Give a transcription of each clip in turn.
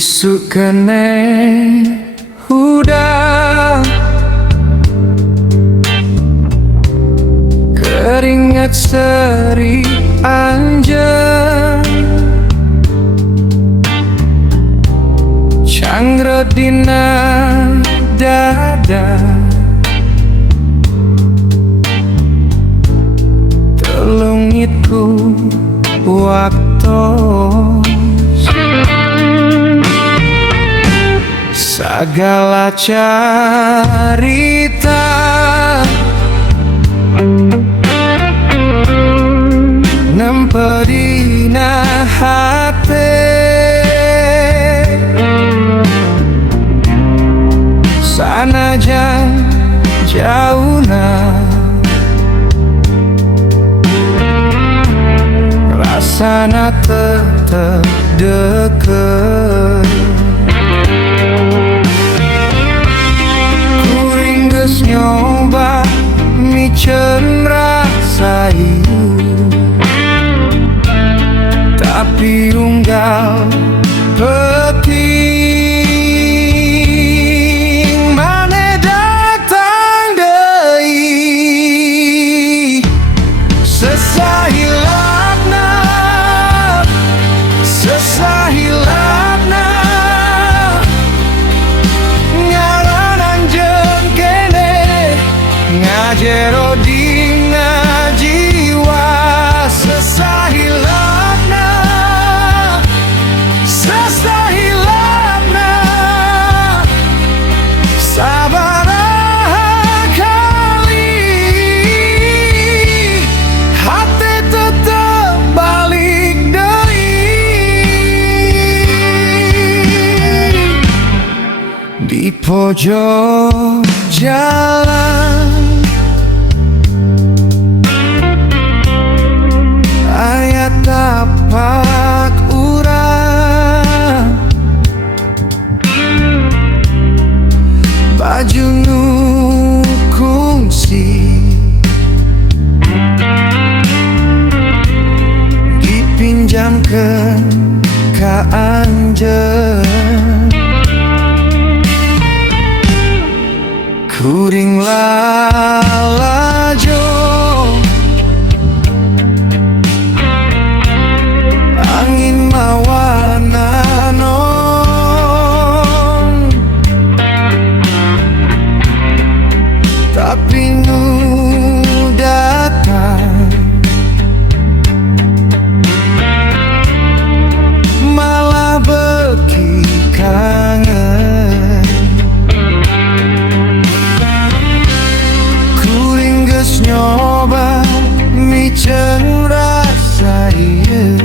Isuk kene udah keringat seri anjen cangre dina dada telung itu waktu segala carita nempedina hati sanajan jauhna rasana tetep deket kuring geus nyoba micen rasa ieu tapi unggal penting mane datang deui sesahilapna ngaranan jeung kene ngajero dina jiwa sesahilapna sabaraha kali hati tetep balik deui di pojok jalan aya tapak urang baju nu kungsi dipinjamkeun ka anjeun kuring lalajo angin mawa nanon tapi nu datang malah beki kangen kuring geus nyoba micen rasa ieu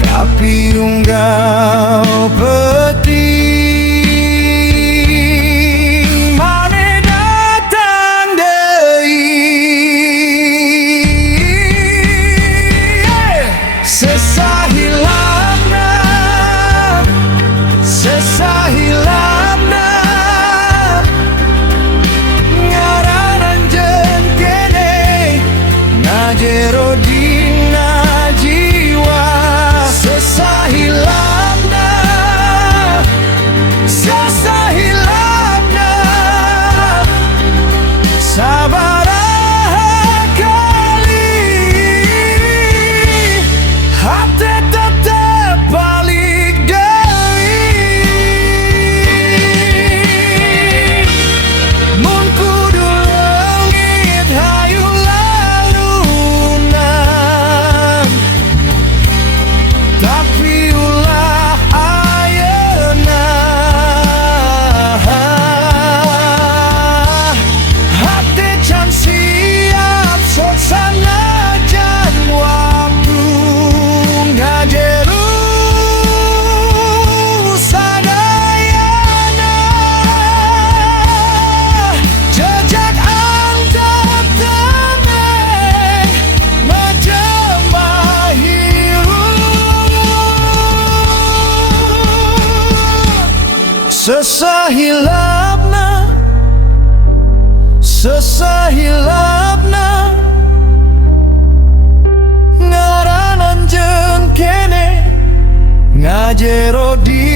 tapi unggal penting mane datang deui sesahilapna ngaranan jeung kene ngajero dina jiwa sesahilapna sabaraha kali hati tetep balik deui mun kudu leungit hayu lalunan tapi ulah ayeuna hati can siap sok sanajan waktu ngajeru sadayana jejak antep teneng majemah hirup sesahilapna ngaranan jeung kene jero di